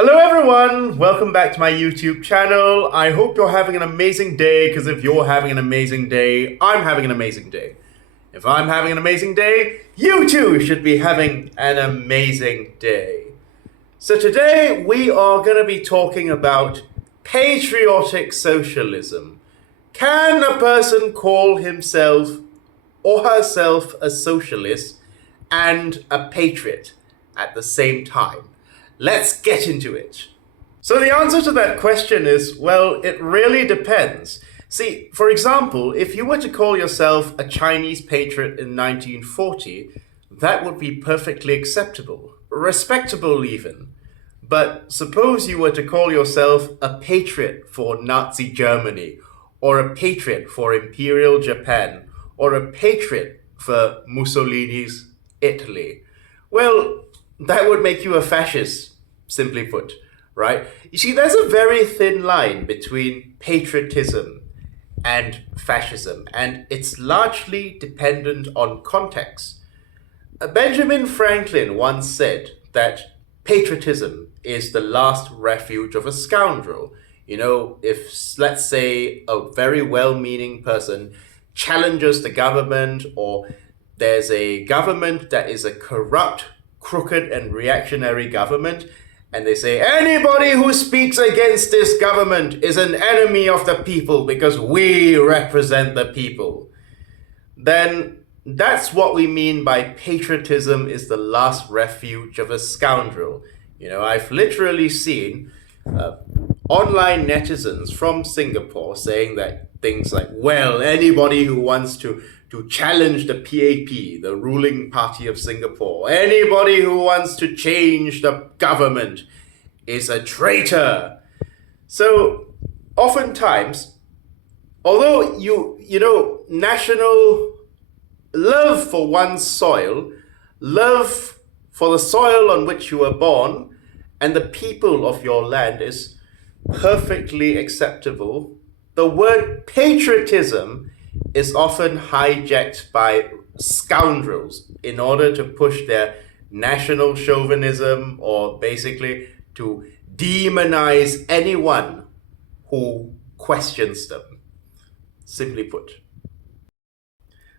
Hello everyone, welcome back to my YouTube channel. I hope you're having an amazing day, because if you're having an amazing day, I'm having an amazing day. If I'm having an amazing day, you too should be having an amazing day. So today we are going to be talking about patriotic socialism. Can a person call himself or herself a socialist and a patriot at the same time? Let's get into it. So the answer to that question is, well, it really depends. See, for example, if you were to call yourself a Chinese patriot in 1940, that would be perfectly acceptable, respectable even. But suppose you were to call yourself a patriot for Nazi Germany, or a patriot for Imperial Japan, or a patriot for Mussolini's Italy. Well, that would make you a fascist, simply put, right? You see, there's a very thin line between patriotism and fascism, and it's largely dependent on context. Benjamin Franklin once said that patriotism is the last refuge of a scoundrel. You know, if, let's say, a very well-meaning person challenges the government, or there's a government that is a corrupt, crooked and reactionary government, and they say anybody who speaks against this government is an enemy of the people because we represent the people, then that's what we mean by patriotism is the last refuge of a scoundrel. You know, I've literally seen online netizens from Singapore saying that things like, well, anybody who wants to challenge the PAP, the ruling party of Singapore, anybody who wants to change the government is a traitor. So oftentimes, although you know, national love for one's soil, love for the soil on which you were born and the people of your land is perfectly acceptable, the word patriotism is often hijacked by scoundrels in order to push their national chauvinism, or basically to demonize anyone who questions them, simply put.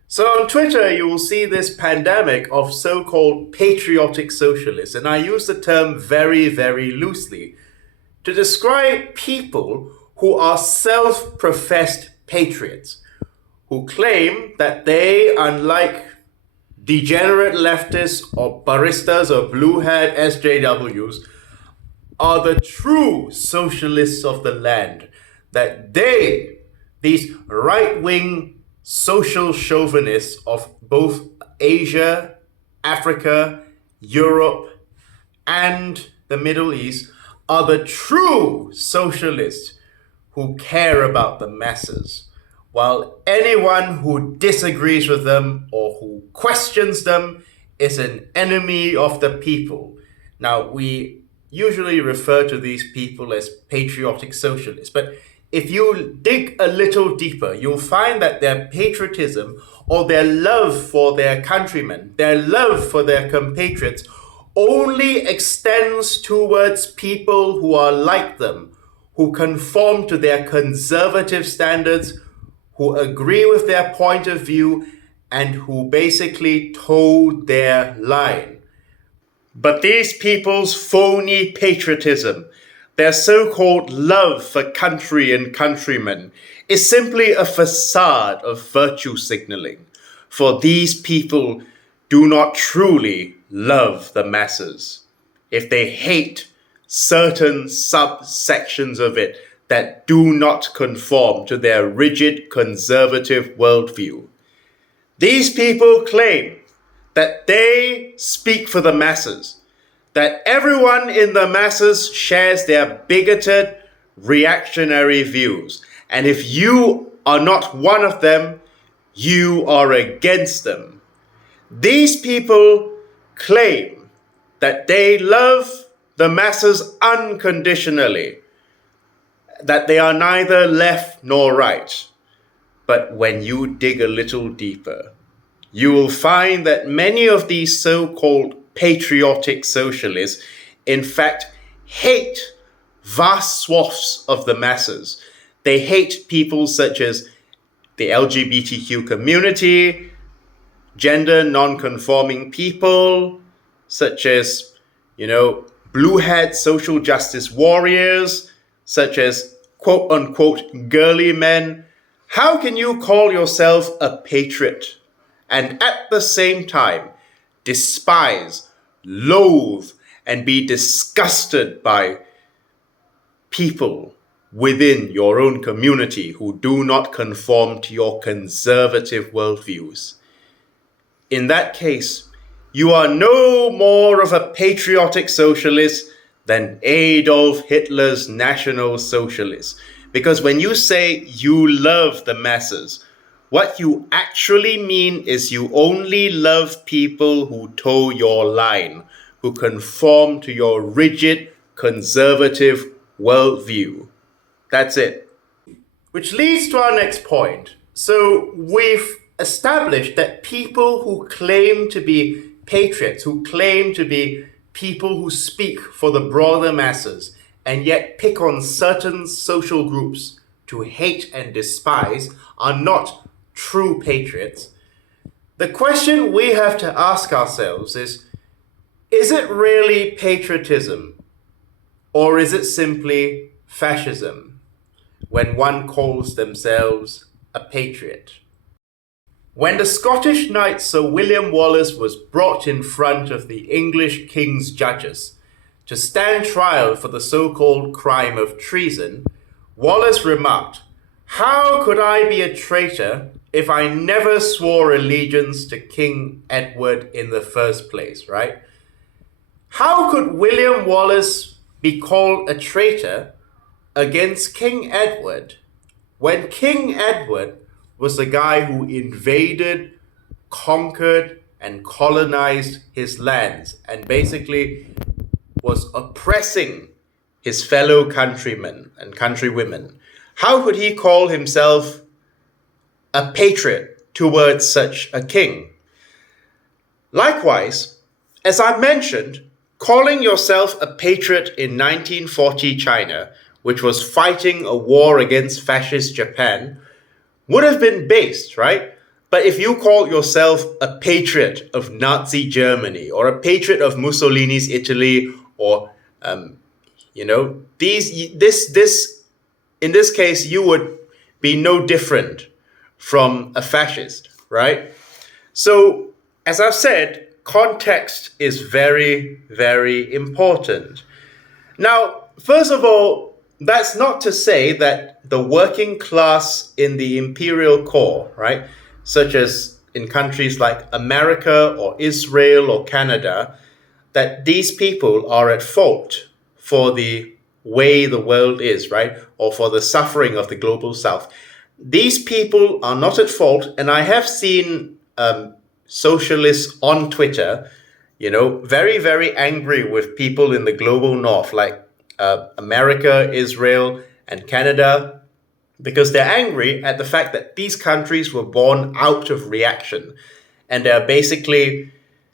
So on Twitter, you will see this pandemic of so-called patriotic socialists, and I use the term very, very loosely to describe people who are self-professed patriots, who claim that they, unlike degenerate leftists or baristas or blue-haired SJWs, are the true socialists of the land, that they, these right-wing social chauvinists of both Asia, Africa, Europe, and the Middle East, are the true socialists who care about the masses, while anyone who disagrees with them or who questions them is an enemy of the people. Now, we usually refer to these people as patriotic socialists, but if you dig a little deeper, you'll find that their patriotism, or their love for their countrymen, their love for their compatriots, only extends towards people who are like them, who conform to their conservative standards, who agree with their point of view, and who basically toe their line. But these people's phony patriotism, their so-called love for country and countrymen, is simply a facade of virtue signaling, for these people do not truly love the masses. If they hate certain subsections of it that do not conform to their rigid conservative worldview, these people claim that they speak for the masses, that everyone in the masses shares their bigoted, reactionary views, and if you are not one of them, you are against them. These people claim that they love the masses unconditionally, that they are neither left nor right. But when you dig a little deeper, you will find that many of these so-called patriotic socialists, in fact, hate vast swaths of the masses. They hate people such as the LGBTQ community, gender non-conforming people, such as, blue-haired social justice warriors, such as quote-unquote girly men. How can you call yourself a patriot and at the same time despise, loathe, and be disgusted by people within your own community who do not conform to your conservative worldviews? In that case, you are no more of a patriotic socialist than Adolf Hitler's National Socialist. Because when you say you love the masses, what you actually mean is you only love people who toe your line, who conform to your rigid, conservative worldview. That's it. Which leads to our next point. So we've established that people who claim to be patriots, who claim to be people who speak for the broader masses, and yet pick on certain social groups to hate and despise, are not true patriots. The question we have to ask ourselves is it really patriotism, or is it simply fascism when one calls themselves a patriot? When the Scottish knight Sir William Wallace was brought in front of the English king's judges to stand trial for the so-called crime of treason, Wallace remarked, "How could I be a traitor if I never swore allegiance to King Edward in the first place," right? How could William Wallace be called a traitor against King Edward when King Edward was the guy who invaded, conquered, and colonized his lands and basically was oppressing his fellow countrymen and countrywomen? How could he call himself a patriot towards such a king? Likewise, as I mentioned, calling yourself a patriot in 1940 China, which was fighting a war against fascist Japan, would have been based, right? But if you call yourself a patriot of Nazi Germany or a patriot of Mussolini's Italy, or in this case, you would be no different from a fascist, right? So, as I've said, context is very, very important. Now, first of all, that's not to say that the working class in the imperial core, right, such as in countries like America or Israel or Canada, that these people are at fault for the way the world is, right, or for the suffering of the global south. These people are not at fault, and I have seen socialists on Twitter, very, very angry with people in the global north, like America, Israel, and Canada, because they're angry at the fact that these countries were born out of reaction, and they're basically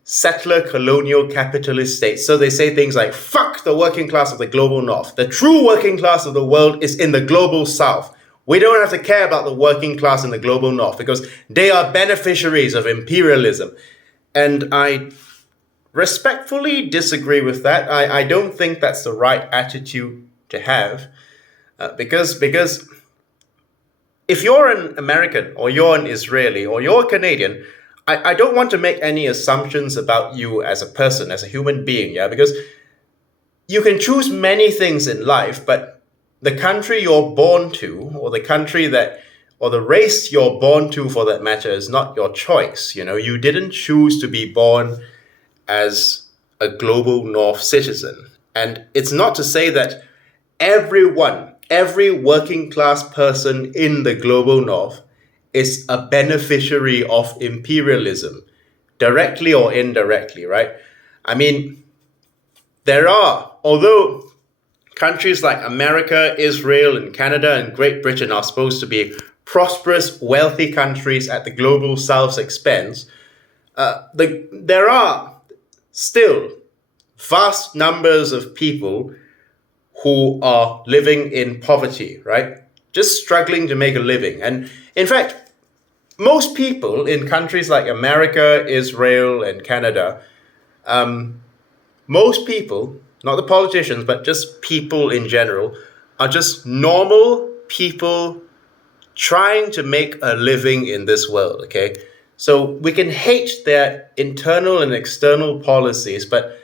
settler colonial capitalist states. So they say things like, fuck the working class of the global north. The true working class of the world is in the global south. We don't have to care about the working class in the global north because they are beneficiaries of imperialism. And I respectfully disagree with that. I don't think that's the right attitude to have because if you're an American or you're an Israeli or you're a Canadian, I don't want to make any assumptions about you as a person, as a human being, yeah, because you can choose many things in life, but the country you're born to, or the country that, or the race you're born to for that matter, is not your choice. You didn't choose to be born as a global north citizen. And it's not to say that every working class person in the global north is a beneficiary of imperialism, directly or indirectly, right? I mean, although countries like America, Israel, and Canada, and Great Britain are supposed to be prosperous, wealthy countries at the global south's expense, there are still vast numbers of people who are living in poverty, right? Just struggling to make a living. And in fact, most people in countries like America, Israel, and Canada, most people, not the politicians, but just people in general, are just normal people trying to make a living in this world, okay? So we can hate their internal and external policies, but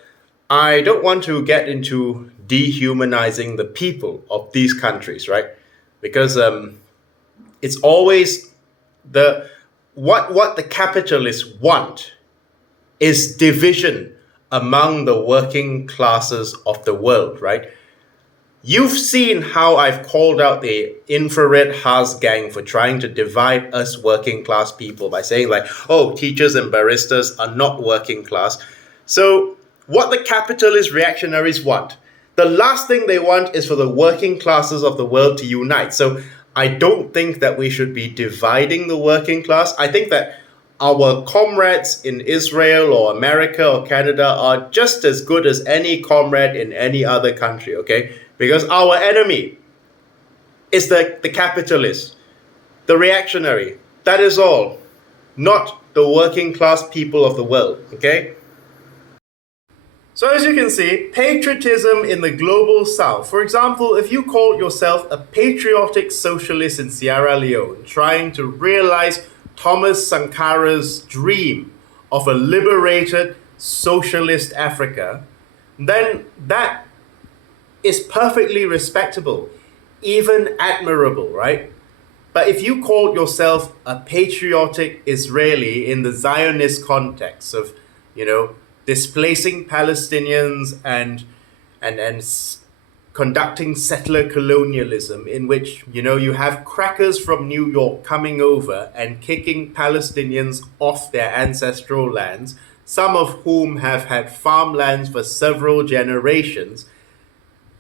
I don't want to get into dehumanizing the people of these countries, right? Because it's always what the capitalists want is division among the working classes of the world, right? You've seen how I've called out the infrared Haas gang for trying to divide us working class people by saying like, oh, teachers and baristas are not working class. So what the capitalist reactionaries want, the last thing they want is for the working classes of the world to unite. So I don't think that we should be dividing the working class. I think that our comrades in Israel or America or Canada are just as good as any comrade in any other country, okay? Because our enemy is the capitalist, the reactionary. That is all, not the working class people of the world, okay? So as you can see, patriotism in the global south. For example, if you called yourself a patriotic socialist in Sierra Leone, trying to realize Thomas Sankara's dream of a liberated socialist Africa, then that is perfectly respectable, even admirable, right? But if you called yourself a patriotic Israeli in the Zionist context of, displacing Palestinians and conducting settler colonialism, in which you have crackers from New York coming over and kicking Palestinians off their ancestral lands, some of whom have had farmlands for several generations,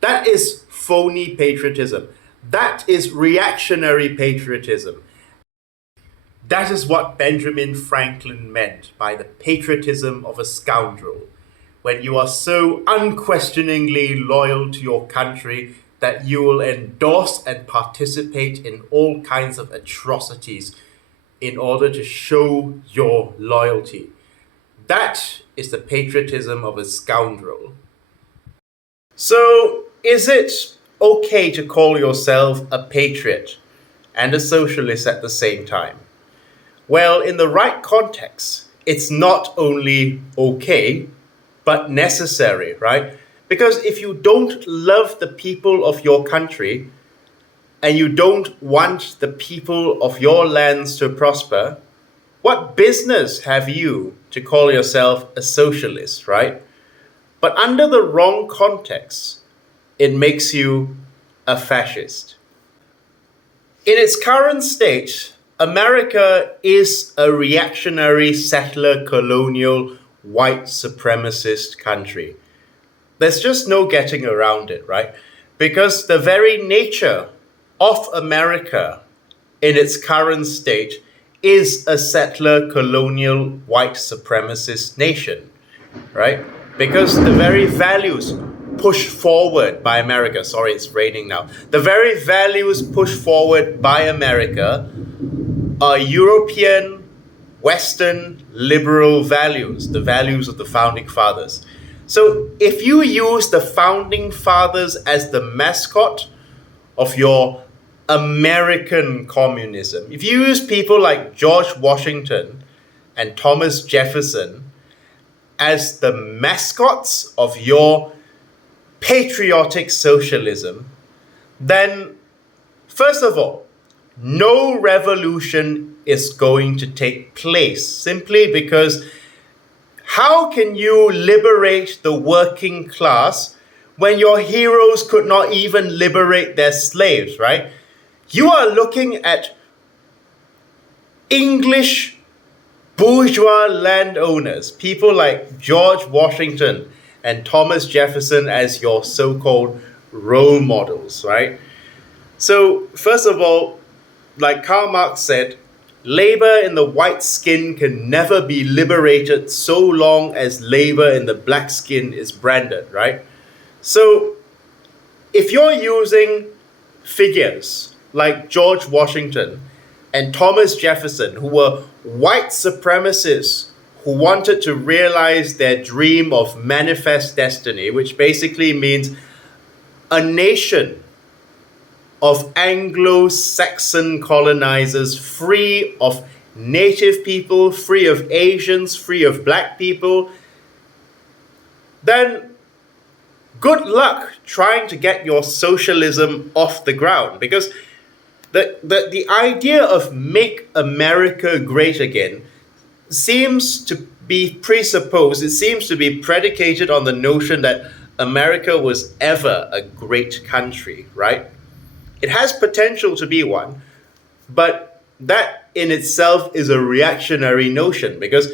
that is phony patriotism. That is reactionary patriotism. That is what Benjamin Franklin meant by the patriotism of a scoundrel. When you are so unquestioningly loyal to your country that you will endorse and participate in all kinds of atrocities in order to show your loyalty. That is the patriotism of a scoundrel. So, is it okay to call yourself a patriot and a socialist at the same time? Well, in the right context, it's not only okay, but necessary, right? Because if you don't love the people of your country and you don't want the people of your lands to prosper, what business have you to call yourself a socialist, right? But under the wrong context, it makes you a fascist. In its current state, America is a reactionary, settler, colonial, white supremacist country. There's just no getting around it, right? Because the very nature of America in its current state is a settler, colonial, white supremacist nation, right? Because the very values pushed forward by America, sorry, it's raining now. The very values pushed forward by America are European, Western, liberal values, the values of the Founding Fathers. So if you use the Founding Fathers as the mascot of your American communism, if you use people like George Washington and Thomas Jefferson as the mascots of your patriotic socialism, then first of all, no revolution is going to take place simply because how can you liberate the working class when your heroes could not even liberate their slaves, right? You are looking at English bourgeois landowners, people like George Washington and Thomas Jefferson as your so-called role models, right? So, first of all, like Karl Marx said, labor in the white skin can never be liberated so long as labor in the black skin is branded, right? So, if you're using figures like George Washington and Thomas Jefferson, who were white supremacists who wanted to realize their dream of manifest destiny, which basically means a nation of Anglo-Saxon colonizers free of native people, free of Asians, free of black people, then good luck trying to get your socialism off the ground, because the idea of make America great again seems to be presupposed, it seems to be predicated on the notion that America was ever a great country, right? It has potential to be one, but that in itself is a reactionary notion because,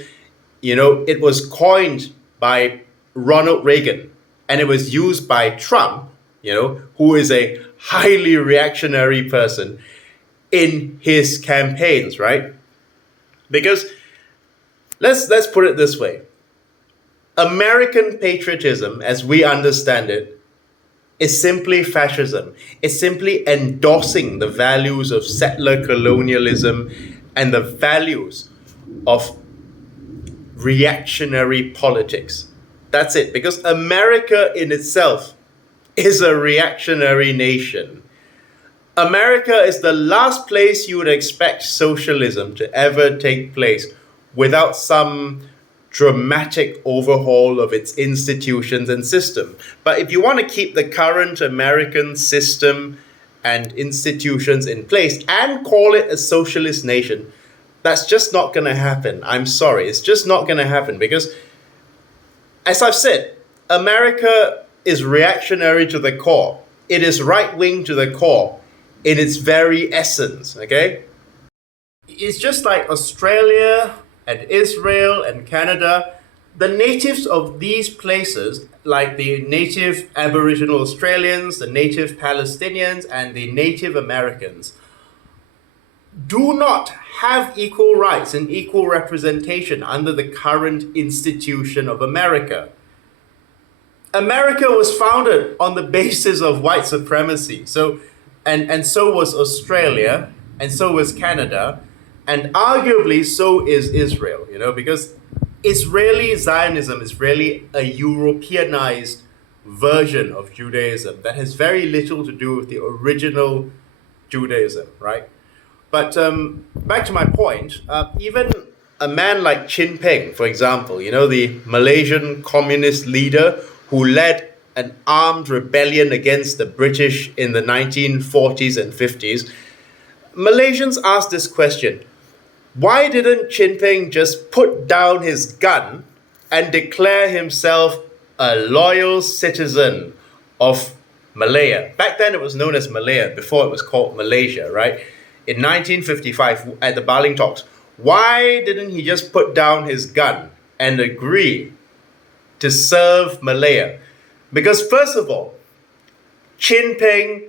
it was coined by Ronald Reagan and it was used by Trump, who is a highly reactionary person in his campaigns, right? Because let's put it this way. American patriotism, as we understand it, is simply fascism. It's simply endorsing the values of settler colonialism and the values of reactionary politics. That's it, because America in itself is a reactionary nation. America is the last place you would expect socialism to ever take place without some dramatic overhaul of its institutions and system. But if you want to keep the current American system and institutions in place and call it a socialist nation, that's just not going to happen. I'm sorry, it's just not going to happen because, as I've said, America is reactionary to the core. It is right-wing to the core in its very essence, okay? It's just like Australia and Israel and Canada. The natives of these places, like the native Aboriginal Australians, the native Palestinians, and the Native Americans, do not have equal rights and equal representation under the current institution of America. America was founded on the basis of white supremacy. And so was Australia, and so was Canada, and arguably so is Israel, because Israeli Zionism is really a Europeanized version of Judaism that has very little to do with the original Judaism, right? But back to my point, even a man like Peng, for example, the Malaysian communist leader who led an armed rebellion against the British in the 1940s and 50s, Malaysians asked this question: why didn't Peng just put down his gun and declare himself a loyal citizen of Malaya? Back then it was known as Malaya, before it was called Malaysia, right? In 1955, at the Baling talks, why didn't he just put down his gun and agree to serve Malaya? Because first of all, Peng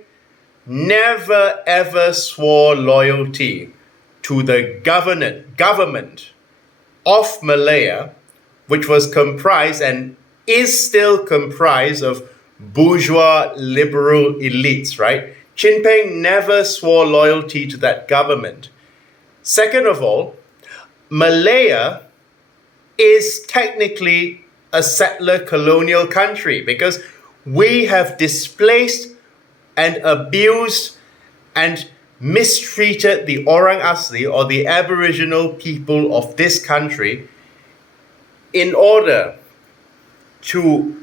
never ever swore loyalty to the government of Malaya, which was comprised and is still comprised of bourgeois liberal elites, right? Peng never swore loyalty to that government. Second of all, Malaya is technically a settler colonial country because we have displaced and abused and mistreated the Orang Asli or the Aboriginal people of this country in order to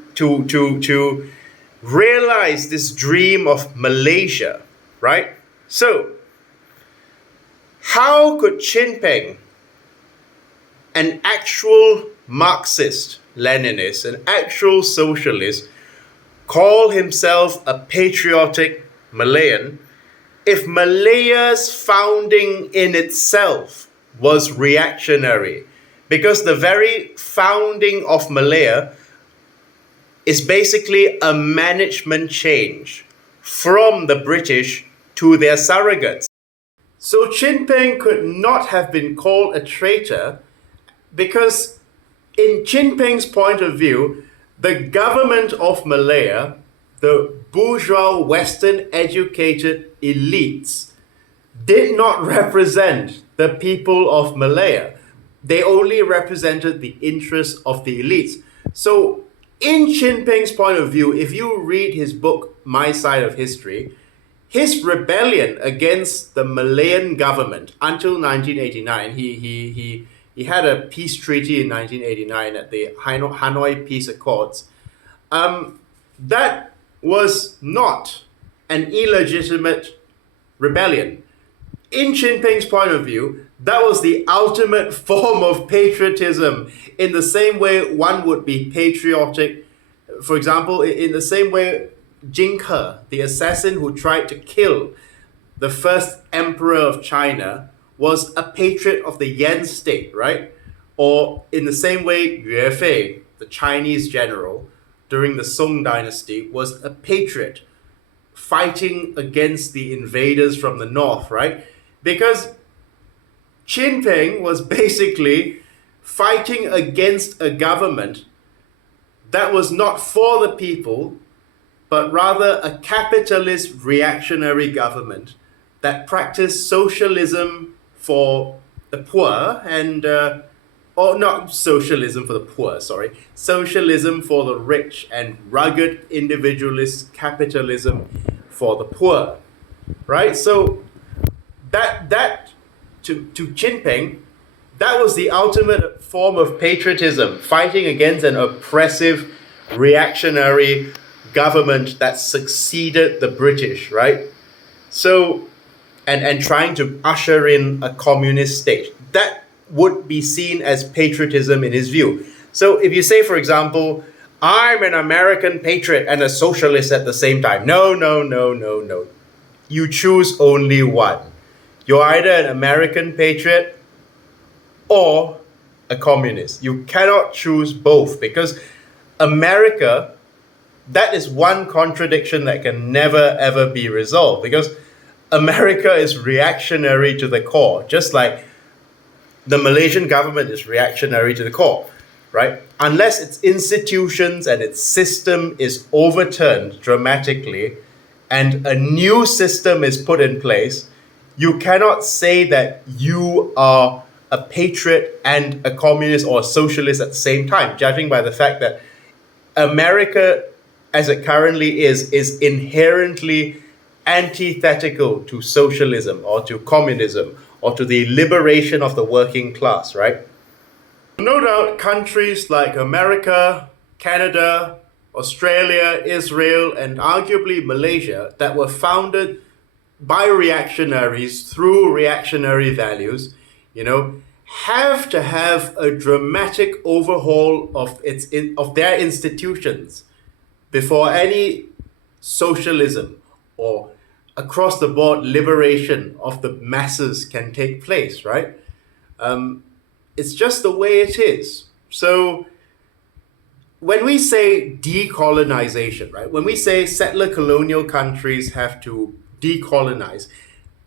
realize this dream of Malaysia, right? So, how could Peng, an actual Marxist, Leninist, an actual socialist, call himself a patriotic Malayan if Malaya's founding in itself was reactionary? Because the very founding of Malaya is basically a management change from the British to their surrogates. So Peng could not have been called a traitor because in Peng's point of view, the government of Malaya the bourgeois Western educated elites did not represent the people of Malaya. They only represented the interests of the elites. So, in Jinping's point of view, if you read his book, My Side of History, his rebellion against the Malayan government until 1989, he had a peace treaty in 1989 at the Hanoi Peace Accords. That was not an illegitimate rebellion. In Jinping's point of view, that was the ultimate form of patriotism. In the same way one would be patriotic, for example, in the same way Jing He, the assassin who tried to kill the first emperor of China, was a patriot of the Yan state, right? Or in the same way, Yue Fei, the Chinese general during the Song dynasty, was a patriot fighting against the invaders from the north, right? Because Jinping was basically fighting against a government that was not for the people, but rather a capitalist reactionary government that practiced socialism for the poor and, or not socialism for the poor, sorry, socialism for the rich and rugged individualist capitalism for the poor, right? So that to Jinping, that was the ultimate form of patriotism, fighting against an oppressive reactionary government that succeeded the British, right? So, and trying to usher in a communist state. That would be seen as patriotism in his view. So if you say, for example, I'm an American patriot and a socialist at the same time. No. You choose only one. You're either an American patriot or a communist. You cannot choose both, because America, that is one contradiction that can never ever be resolved, because America is reactionary to the core, just like the Malaysian government is reactionary to the core, right? Unless its institutions and its system is overturned dramatically and a new system is put in place, you cannot say that you are a patriot and a communist or a socialist at the same time, judging by the fact that America, as it currently is inherently antithetical to socialism or to communism or to the liberation of the working class, right? No doubt countries like America, Canada, Australia, Israel, and arguably Malaysia that were founded by reactionaries through reactionary values, have to have a dramatic overhaul of their institutions before any socialism or across the board liberation of the masses can take place, right? It's just the way it is. So when we say decolonization, right? When we say settler colonial countries have to decolonize,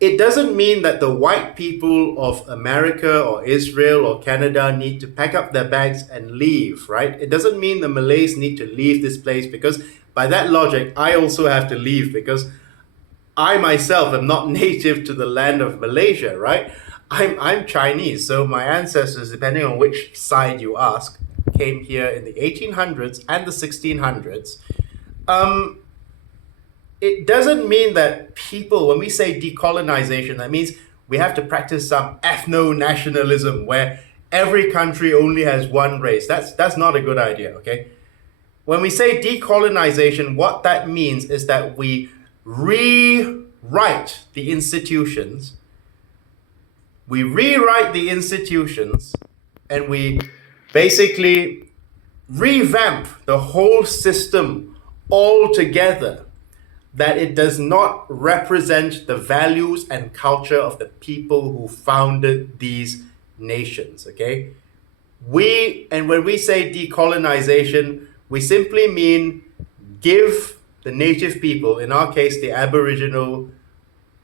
it doesn't mean that the white people of America or Israel or Canada need to pack up their bags and leave, right? It doesn't mean the Malays need to leave this place, because by that logic, I also have to leave, because I myself am not native to the land of Malaysia, right? I'm Chinese, so my ancestors, depending on which side you ask, came here in the 1800s and the 1600s. It doesn't mean that people, when we say decolonization, that means we have to practice some ethno-nationalism where every country only has one race. That's not a good idea, okay? When we say decolonization, what that means is that we rewrite the institutions. We rewrite the institutions and we basically revamp the whole system altogether, that it does not represent the values and culture of the people who founded these nations, okay? And when we say decolonization, we simply mean give the native people, in our case, the Aboriginal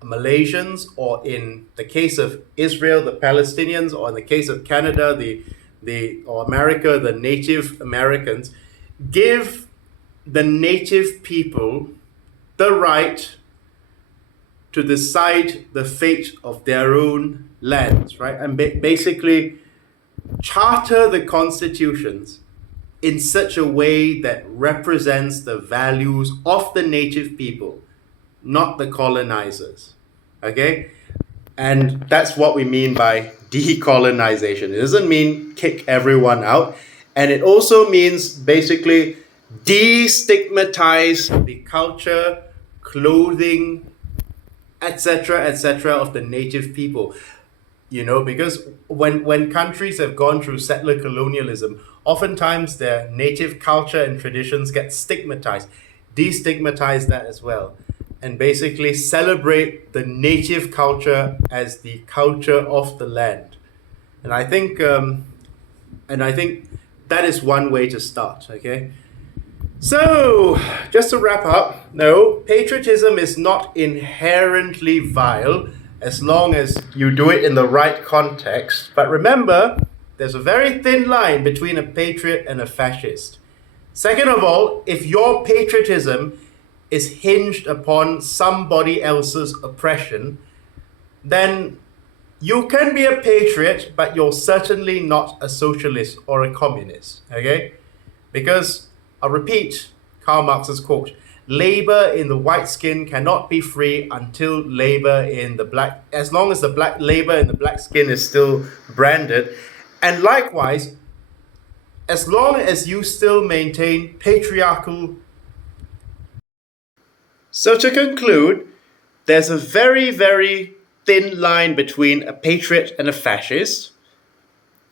Malaysians, or in the case of Israel, the Palestinians, or in the case of Canada, or America, the Native Americans, give the native people the right to decide the fate of their own lands, right? And basically charter the constitutions in such a way that represents the values of the native people, not the colonizers. Okay? And that's what we mean by decolonization. It doesn't mean kick everyone out. And it also means basically destigmatize the culture, clothing, etc., of the native people. Because when countries have gone through settler colonialism, oftentimes their native culture and traditions get stigmatized. Destigmatize that as well, and basically celebrate the native culture as the culture of the land. And I think that is one way to start. Okay. So, just to wrap up, no, patriotism is not inherently vile as long as you do it in the right context. But remember, there's a very thin line between a patriot and a fascist. Second of all, if your patriotism is hinged upon somebody else's oppression, then you can be a patriot, but you're certainly not a socialist or a communist, okay? Because, I'll repeat Karl Marx's quote, labor in the white skin cannot be free until labor in the black, as long as the black labor in the black skin is still branded. And likewise, as long as you still maintain patriarchal. So to conclude, there's a very, very thin line between a patriot and a fascist.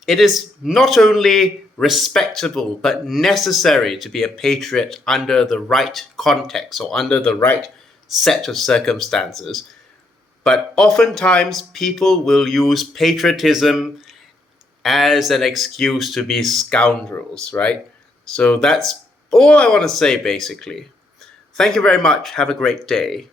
It is not only respectable but necessary to be a patriot under the right context or under the right set of circumstances. But oftentimes people will use patriotism as an excuse to be scoundrels, right? So that's all I want to say, basically. Thank you very much. Have a great day.